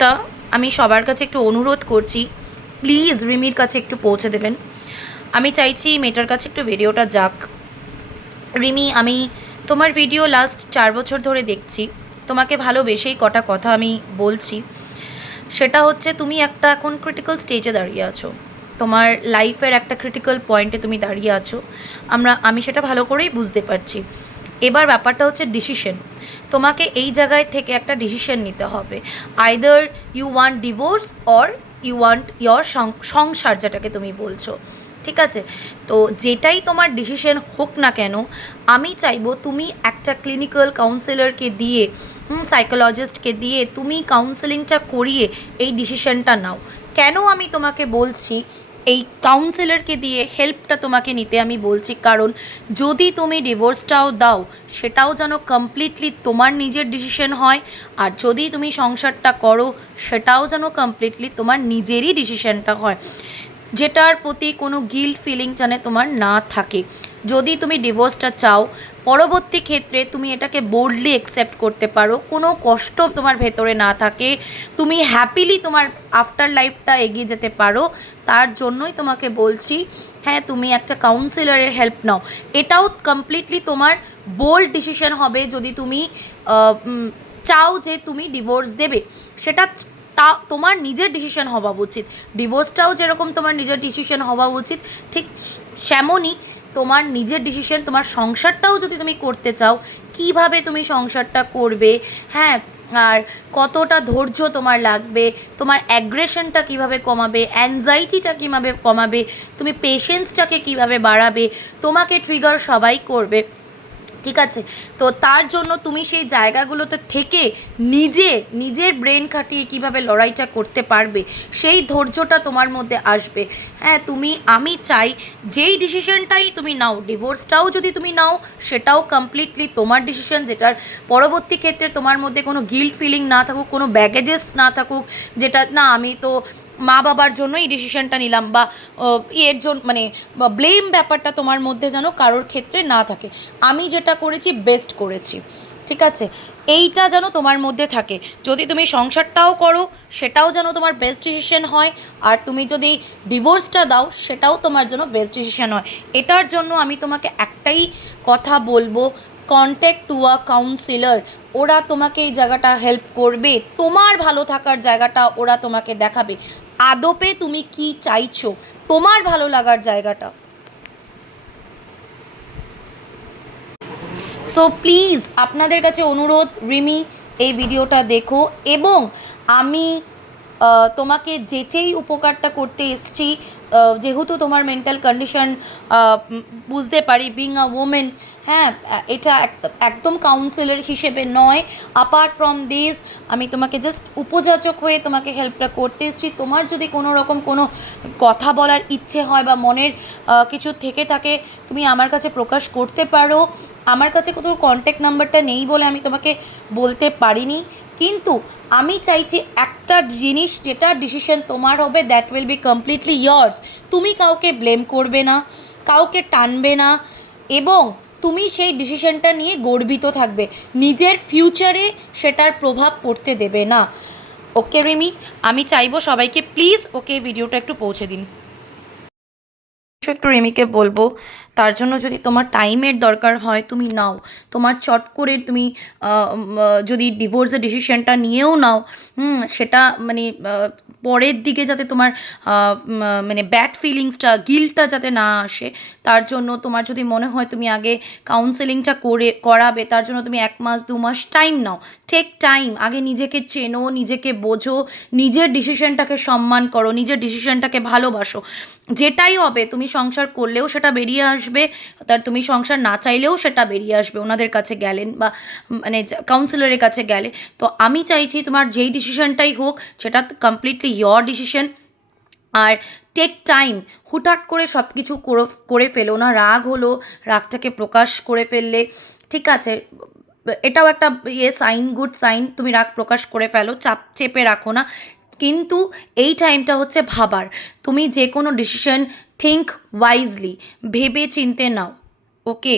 ভিডিওটা আমি সবার কাছে একটু অনুরোধ করছি, প্লিজ রিমির কাছে একটু পৌঁছে দেবেন। আমি চাইছি মেয়েটার কাছে একটু ভিডিওটা যাক। রিমি, আমি তোমার ভিডিও লাস্ট 4 বছর ধরে দেখছি, তোমাকে ভালোবেসেই কটা কথা আমি বলছি। সেটা হচ্ছে, তুমি একটা এখন ক্রিটিক্যাল স্টেজে দাঁড়িয়ে আছো, তোমার লাইফের একটা ক্রিটিক্যাল পয়েন্টে তুমি দাঁড়িয়ে আছো। আমি সেটা ভালো করেই বুঝতে পারছি। এবার ব্যাপারটা হচ্ছে ডিসিশন। তোমাকে এই জায়গায় থেকে একটা ডিসিশন নিতে হবে। Either you want divorce or you want your সংসার, যেটাকে তুমি বলছো, ঠিক আছে? তো যেটাই তোমার ডিসিশন হোক না কেন, আমি চাইবো তুমি একটা ক্লিনিক্যাল কাউন্সিলরকে দিয়ে, সাইকোলজিস্টকে দিয়ে তুমি কাউন্সেলিংটা করিয়ে এই ডিসিশনটা নাও। কেন আমি তোমাকে বলছি এই কাউন্সিলরকে দিয়ে হেল্পটা তোমাকে নিতে আমি বলছি, কারণ যদি তুমি ডিভোর্সটাও দাও, সেটাও যেন কমপ্লিটলি তোমার নিজের ডিসিশন হয়, আর যদি তুমি সংসারটা করো, সেটাও যেন কমপ্লিটলি তোমার নিজেরই ডিসিশনটা হয়, যেটার প্রতি কোনো গিল্ট ফিলিং যেন তোমার না থাকে। যদি তুমি ডিভোর্সটা চাও, পরবর্তী ক্ষেত্রে তুমি এটাকে বোল্ডলি অ্যাকসেপ্ট করতে পারো, কোনো কষ্ট তোমার ভেতরে না থাকে, তুমি হ্যাপিলি তোমার আফটার লাইফটা এগিয়ে যেতে পারো, তার জন্যই তোমাকে বলছি, হ্যাঁ, তুমি একটা কাউন্সিলরের হেল্প নাও। এটাও কমপ্লিটলি তোমার বোল্ড ডিসিশন হবে যদি তুমি চাও যে তুমি ডিভোর্স দেবে। সেটা তোমার নিজের ডিসিশন হওয়া উচিত। ডিভোর্সটাও যেরকম তোমার নিজের ডিসিশন হওয়া উচিত, ঠিক সেমনই তোমার নিজের ডিসিশন, তোমার সংসারটাও যদি তুমি করতে চাও, কিভাবে তুমি সংসারটা করবে, হ্যাঁ, আর কতটা ধৈর্য তোমার লাগবে, তোমার অ্যাগ্রেশনটা কিভাবে কমাবে, অ্যাংজাইটিটা কীভাবে কমাবে, তুমি পেশেন্সটাকে কিভাবে বাড়াবে, তোমাকে ট্রিগার সবাই করবে, ঠিক আছে? তো তার জন্য তুমি সেই জায়গাগুলোতে থেকে নিজের ব্রেন খাটিয়ে কিভাবে লড়াইটা করতে পারবে, সেই ধৈর্যটা তোমার মধ্যে আসবে। হ্যাঁ, আমি চাই যেই ডিসিশনটাই তুমি নাও, ডিভোর্সটাও যদি তুমি নাও, সেটাও কমপ্লিটলি তোমার ডিসিশন, যেটার পরবর্তী ক্ষেত্রে তোমার মধ্যে কোনো গিল্ট ফিলিং না থাকুক, কোনো ব্যাগেজেস না থাকুক, যেটা না আমি তো মা বাবার জন্যই ডিসিশনটা নিলাম, বা এর জন্য মানে ব্লেম ব্যাপারটা তোমার মধ্যে যেন কারোর ক্ষেত্রে না থাকে। আমি যেটা করেছি বেস্ট করেছি, ঠিক আছে? এইটা যেন তোমার মধ্যে থাকে। যদি তুমি সংসারটাও করো, সেটাও যেন তোমার বেস্ট ডিসিশন হয়, আর তুমি যদি ডিভোর্সটা দাও, সেটাও তোমার জন্য বেস্ট ডিসিশন হয়। এটার জন্য আমি তোমাকে একটাই কথা বলবো, কন্ট্যাক্ট টু আ কাউন্সিলর। ওরা তোমাকে এই জায়গাটা হেল্প করবে, তোমার ভালো থাকার জায়গাটা ওরা তোমাকে দেখাবে, আদপে তুমি কি চাইছো, তোমার ভালো লাগার জায়গাটা। সো প্লিজ আপনাদের কাছে অনুরোধ, রিমি এই ভিডিওটা দেখো, এবং আমি তোমাকে যেচেই উপকারটা করতে এসছি, যেহেতু তোমার মেন্টাল কন্ডিশন বুঝতে পারি, বিং আ ওমেন, হ্যাঁ, এটা একদম কাউন্সিলর হিসেবে নয়, অ্যাপার্ট ফ্রম দিস আমি তোমাকে জাস্ট উপযাচক হয়ে তোমাকে হেল্পটা করতে এসছি। তোমার যদি কোনো রকম কোনো কথা বলার ইচ্ছে হয় বা মনের কিছু থেকে থাকে, তুমি আমার কাছে প্রকাশ করতে পারো। আমার কাছে কোথাও কন্ট্যাক্ট নাম্বারটা নেই বলে আমি তোমাকে বলতে পারিনি, কিন্তু আমি চাইছি একটা জিনিস, যেটা ডিসিশন তোমার হবে, that will be completely years. তুমি কাউকে ব্লেম করবে না, কাউকে টানবে না, এবং তুমি সেই ডিসিশনটা নিয়ে গর্বিত থাকবে, নিজের ফিউচারে সেটার প্রভাব পড়তে দেবে না। ওকে রিমি, আমি চাইবো সবাইকে প্লিজ ওকে ভিডিওটা একটু পৌঁছে দিন। একটু রিমিকে বলবো, তার জন্য যদি তোমার টাইমের দরকার হয় তুমি নাও, তোমার চট করে তুমি যদি ডিভোর্সের ডিসিশনটা নিয়েও নাও, সেটা মানে পরের দিকে যাতে তোমার মানে ব্যাড ফিলিংসটা, গিল্টটা যাতে না আসে, তার জন্য তোমার যদি মনে হয় তুমি আগে কাউন্সেলিংটা করাবে, তার জন্য তুমি 1 মাস 2 মাস টাইম নাও, টেক টাইম, আগে নিজেকে চেনো, নিজেকে বোঝো, নিজের ডিসিশনটাকে সম্মান করো, নিজের ডিসিশনটাকে ভালোবাসো। যেটাই হবে, তুমি সংসার করলেও সেটা বেরিয়ে আসবে, তার তুমি সংসার না চাইলেও সেটা বেরিয়ে আসবে ওনাদের কাছে গেলেন, বা মানে কাউন্সিলরের কাছে গেলে। তো আমি চাইছি তোমার যেই ডিসিশনটাই হোক, সেটা কমপ্লিটলি ইয়োর ডিসিশন। আর টেক টাইম, হুটহাট করে সব কিছু করে ফেলো না, রাগ হলো, রাগটাকে প্রকাশ করে ফেললে, ঠিক আছে, এটাও একটা সাইন, গুড সাইন, তুমি রাগ প্রকাশ করে ফেলো, চেপে রাখো না, কিন্তু এই টাইমটা হচ্ছে ভাবার। তুমি যে কোনো ডিসিশন থিঙ্ক ওয়াইজলি, ভেবে চিনতে নাও। ওকে,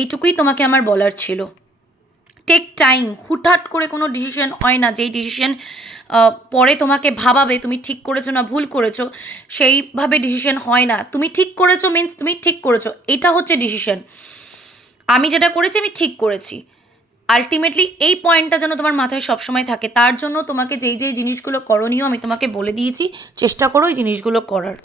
এইটুকুই তোমাকে আমার বলার ছিল। Take time. হুটহাট করে কোনো ডিসিশন হয় না, যেই ডিসিশন পরে তোমাকে ভাবাবে তুমি ঠিক করেছো না ভুল করেছো, সেইভাবে ডিসিশন হয় না। তুমি ঠিক করেছো মিন্স তুমি ঠিক করেছো, এটা হচ্ছে ডিসিশন। আমি যেটা করেছি আমি ঠিক করেছি। আলটিমেটলি এই পয়েন্টটা যেন তোমার মাথায় সবসময় থাকে, তার জন্য তোমাকে যেই যেই জিনিসগুলো করণীয় আমি তোমাকে বলে দিয়েছি, চেষ্টা করো ওই জিনিসগুলো করার।